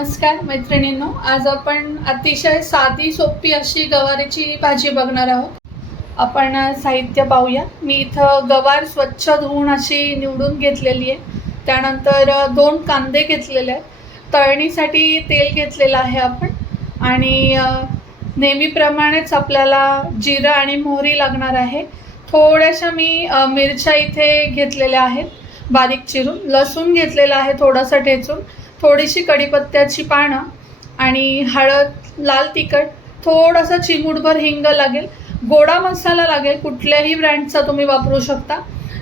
नमस्कार मैत्रिणींनो, आज आपण अतिशय साधी सोपी अशी गवारीची भाजी बघणार आहोत. आपण साहित्य पाहूया. मी इथं गवार स्वच्छ धुवून अशी निवडून घेतलेली आहे. त्यानंतर 2 कांदे घेतलेले आहेत. तळणीसाठी तेल घेतलेलं आहे आपण. आणि नेहमीप्रमाणेच आपल्याला जिरं आणि मोहरी लागणार आहे. थोड्याशा मी मिरच्या इथे घेतलेल्या आहेत बारीक चिरून. लसूण घेतलेला आहे थोडासा ठेचून. थोडीशी कढीपत्त्याची पानं आणि हळद, लाल तिखट, थोडासा चिमूटभर हिंग लागेल. गोडा मसाला लागेल, कुठल्याही ब्रँडचा तुम्ही वापरू शकता.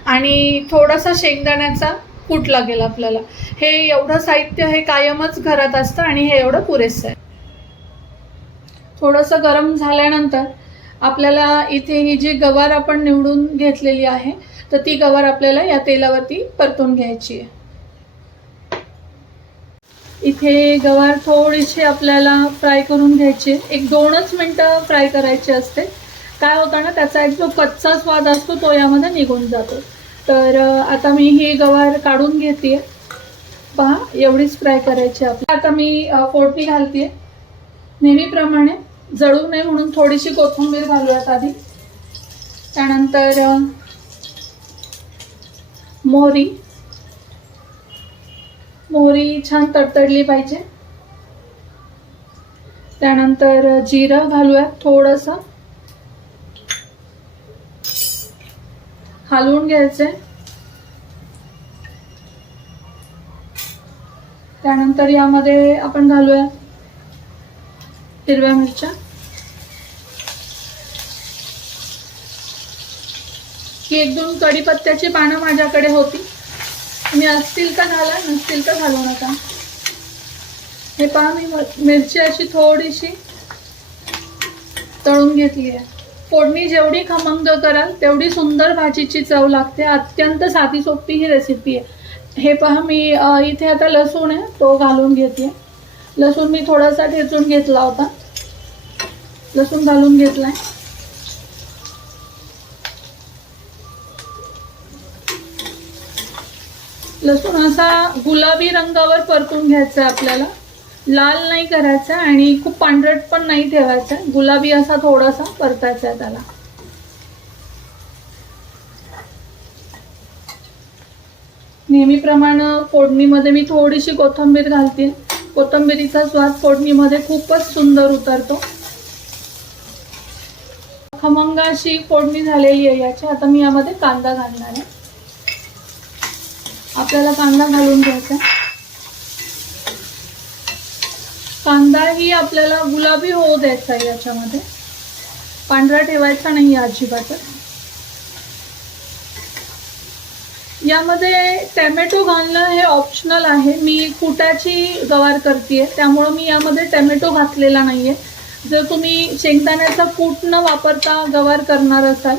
आणि थोडासा शेंगदाण्याचा कूट लागेल आपल्याला. हे एवढं साहित्य हे कायमच घरात असतं आणि हे एवढं पुरेसं आहे. थोडंसं गरम झाल्यानंतर आपल्याला इथे ही जी गवार आपण निवडून घेतलेली आहे तर ती गवार आपल्याला या तेलावरती परतून घ्यायची आहे. इथे गवार थोडीशी आपल्याला फ्राय करून घ्यायची. 1-2च मिनटं फ्राय करायची असते. काय होतं ना, त्याचा एक जो कच्चा स्वाद असतो तो यामध्ये निघून जातो. तर आता मी ही गवार काढून घेते. पहा, एवढीच फ्राय करायची आपल्याला. आता मी फोडणी घालते. नेहमीप्रमाणे जळू नये म्हणून थोडीशी कोथिंबीर घालूयात आधी. त्यानंतर मोहरी छान तडतडली पाहिजे. त्यानंतर जिरं घालूयात थोडंसं. हलवून घ्यायचे. त्यानंतर यामध्ये आपण घालूया हिरव्या मिरच्या. ही 1-2 कढीपत्त्याची पानं माझ्याकडे होती. तुम्ही असतील तर घाला, नसतील तर घालू नका. हे पहा, मी मिरची अशी थोडीशी तळून घेतली आहे. फोडणी जेवढी खमंग कराल तेवढी सुंदर भाजीची चव लागते. अत्यंत साधी सोपी ही रेसिपी आहे. हे पहा, मी इथे आता लसूण आहे तो घालून घेते. लसूण मी थोडासा ठेचून घेतला होता. लसूण घालून घेतलाय. लसूण असा गुलाबी रंगावर परतून घ्यायचा आपल्याला. लाल नाही करायचा आणि खूप पांढरट पण नाही ठेवायचा. गुलाबी असा थोडासा परतायचा त्याला. नेहमीप्रमाणे फोडणीमध्ये मी थोडीशी कोथिंबीर घालते. कोथिंबीरीचा स्वाद फोडणीमध्ये खूपच सुंदर उतरतो. खमंग अशी फोडणी झालेली आहे याची. आता मी यामध्ये कांदा घालणार आहे. आपल्याला कांदा घालून घ्यायचा. कांदाही आपल्याला गुलाबी होऊ द्यायचा. याच्यामध्ये पांढरा ठेवायचा नाही अजिबातच. यामध्ये टॅमॅटो घालणं हे ऑप्शनल आहे. मी कुटाची गवार करते त्यामुळे मी यामध्ये टॅमॅटो घातलेला नाहीये. जर तुम्ही शेंगदाण्याचा कूट न वापरता गवार करणार असाल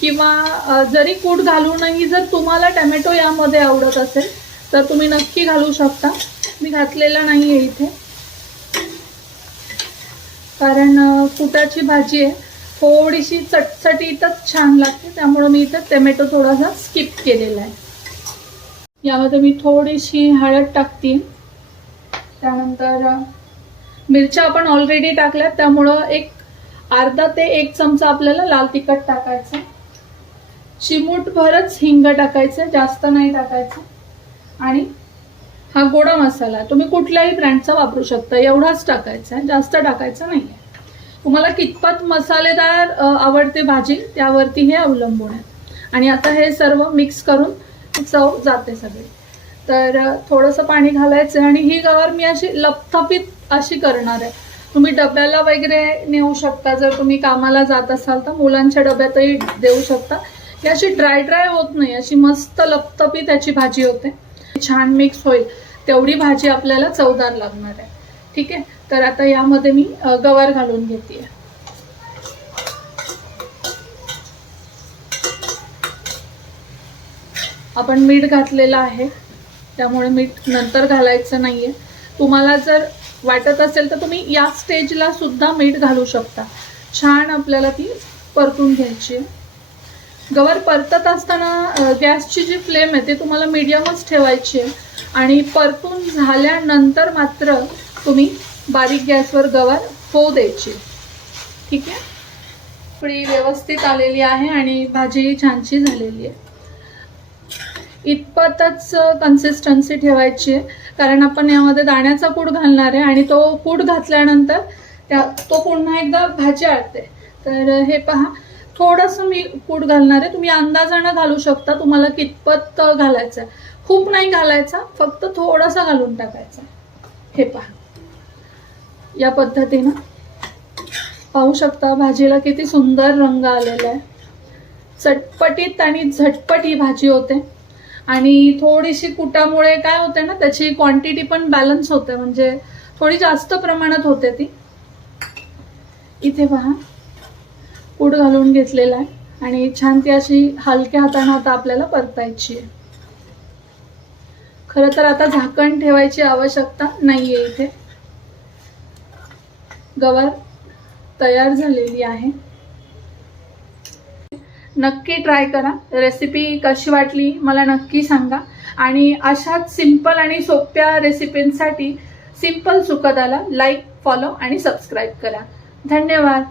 किंवा जरी कूट घालूनही जर तुम्हाला टॅमॅटो यामध्ये आवडत असेल तर तुम्ही नक्की घालू शकता. मी घातलेला नाही आहे इथे, कारण कुटाची भाजी आहे, थोडीशी चटचटीतच छान लागते. त्यामुळे मी इथे टॅमॅटो थोडासा स्किप केलेला आहे. यामध्ये मी थोडीशी हळद टाकते. त्यानंतर मिरच्या आपण ऑलरेडी टाकल्यात त्यामुळं अर्धा ते 1 चमचा आपल्याला लाल तिखट टाकायचं. चिमूटभरच हिंग टाकायचं, जास्त नाही टाकायचं. आणि हा गोडा मसाला तुम्ही कुठल्याही ब्रँडचा वापरू शकता. एवढाच टाकायचा आहे, जास्त टाकायचा नाही आहे. तुम्हाला कितपत मसालेदार आवडते भाजी त्यावरती हे अवलंबून आहे. आणि आता हे सर्व मिक्स करून चव जाते सगळी. तर थोडंसं पाणी घालायचं. आणि ही गवार मी अशी लपथपीत अशी करणार आहे. तुम्ही डब्याला वगैरे नेऊ शकता. जर तुम्ही कामाला जात असाल तर मुलांच्या डब्यातही देऊ शकता. ही अशी ड्राय होत नाही, अशी मस्त लपथपीत त्याची भाजी होते. छान मिक्स होईल तेवढी भाजी आपल्याला चवदार लागणार आहे. ठीक आहे. तर आता यामध्ये मी गवार घालून घेते. आपण मीठ घातलेलं आहे त्यामुळे मीठ नंतर घालायचं नाहीये. तुम्हाला जर वाटत असेल तर तुम्ही या स्टेजला सुद्धा मीठ घालू शकता. छान आपल्याला ती परतून घ्यायची. गवार परतत असताना गॅसची जी फ्लेम आहे ती तुम्हाला मीडियमच ठेवायची आहे. आणि परतून झाल्यानंतर मात्र तुम्ही बारीक गॅसवर गवार होऊ द्यायची. ठीक आहे. उकळी व्यवस्थित आलेली आहे आणि भाजी छानशी झालेली आहे. इतपतच कन्सिस्टन्सी ठेवायची आहे, कारण आपण यामध्ये दाण्याचा कूट घालणार आहे आणि तो कूट घातल्यानंतर तो पुन्हा एकदा भाजी आळते. तर हे पहा, थोडंसं मी कूट घालणार आहे. तुम्ही अंदाजानं घालू शकता तुम्हाला कितपत घालायचं आहे. खूप नाही घालायचा, फक्त थोडासा घालून टाकायचा. हे पहा, या पद्धतीनं पाहू शकता भाजीला किती सुंदर रंग आलेला आहे. चटपटीत आणि झटपट ही भाजी होते आणि थोडीशी कुटामुळे काय होते ना, त्याची क्वांटिटी पण बॅलन्स होते, म्हणजे थोडी जास्त प्रमाणात होते ती. इथे पहा, कूट घालून घेतलेला आहे आणि छान ती अशी हलक्या हाताने आता आपल्याला परतायची आहे. खरं तर आता झाकण ठेवायची आवश्यकता नाहीये. इथे गवार तयार झालेली आहे. नक्की ट्राय करा. रेसिपी कशी वाटली मला नक्की सांगा आणि अशाच सिंपल आणि सोप्या रेसिपींसाठी सिंपल सुखदाला लाईक, फॉलो आणि सबस्क्राईब करा. धन्यवाद.